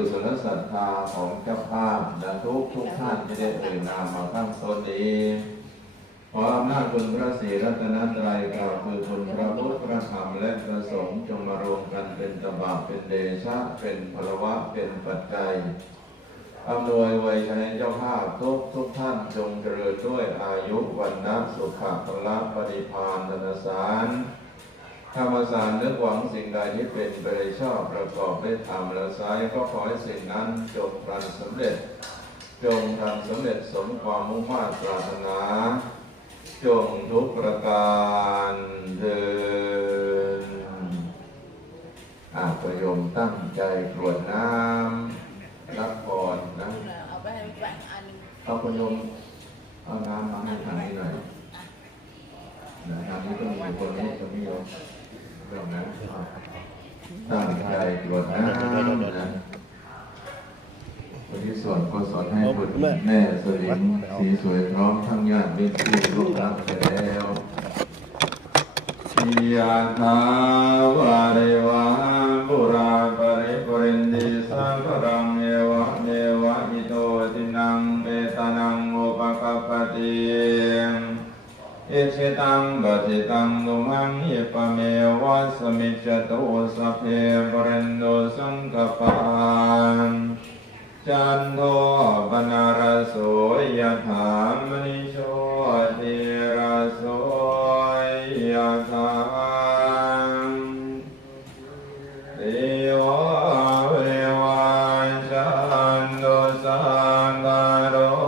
กุศลศรัทธาของเจ้าภาพและทุกทุกท่านที่ได้เอ่ยนามมาตั้งตนนี้ขออำนาจคุณพระศรีรัตนตรัยกล่าวคือคุณพระพุทธพระธรรมและพระสงฆ์จงมารวมกันเป็นตบะเป็นเดชะเป็นพลวะเป็นปัจจัยอำนวยไวยชัยเจ้าภาพทุกทุกท่านจงเจริญด้วยอายุวันนะสุขะพละปฏิภาณธนสาร ธรรมสารนึกหวังสิ่งใดที่เป็นไปในชอบประกอบด้วยธรรมและสายก็ขอให้สิ่งนั้นจงพลันสำเร็จ จงทำสำเร็จสมความมุ่งมั่นปรารถนา จงทุกประการเดินอาประโยมตั้งใจกรวดน้ำรับพรนะเอาไปให้แบ่งอันหนึงเอาประโยมเอาน้ำมาให้ทางนี้หน่อยนะทางนี้ก็มีคนนี้คนนี้โยม เรื่องนะตั้งใจตรวจน้ำนะวันนี้ส่วนกุศลให้คุณแม่สลิมสีสวยพร้อมทั้งญาติมิตรที่ร่วมรักไปแล้วยะถาวาเรวาบุราปริปรินดิสังกรัง อิชิตังปฏิตังตุมังยิปเมวะสมิจจตุสัพเพปุเรนโตสังกปปานจันโทปนารโสยถามณิโชติราโสยถามติโวเววันจันโตสังกโร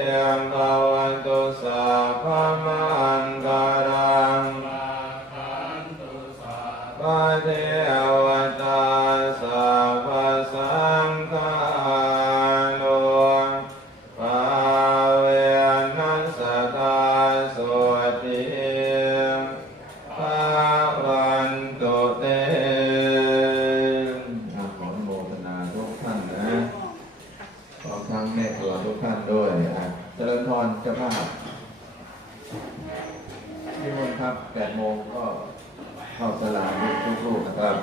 ตุเตมภวันตุสัพพมังการังปะเทวตาสัพพสังฆานุภาเวนัสตา 8โมงก็เข้าสลามทุกลูกๆนะครับ